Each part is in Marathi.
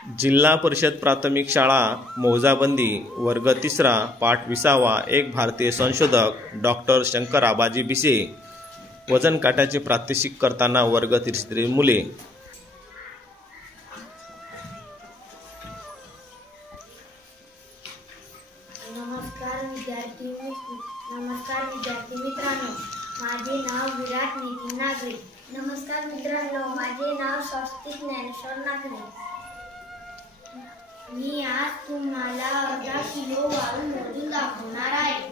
जिल्हा परिषद प्राथमिक शाळा मौजाबंदी वर्ग 3 पाठ 20 एक भारतीय संशोधक डॉक्टर शंकर आबाजी भिसे। वजन काट्याचे प्रात्यक्षिक करताना वर्ग 3 मुले। नमस्कार विद्यार्थी मित्रांनो, माझे नाव विराट नितीन नागरे। नमस्कार मित्रांनो, माझे नाव स्वस्तिक ज्ञानेश्वर नागरे। मी आज तुम्हाला अर्धा किलो वाळू मोजून दाखवणार आहे।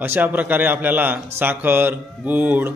अशा प्रकारे आपल्याला साखर, गूळ,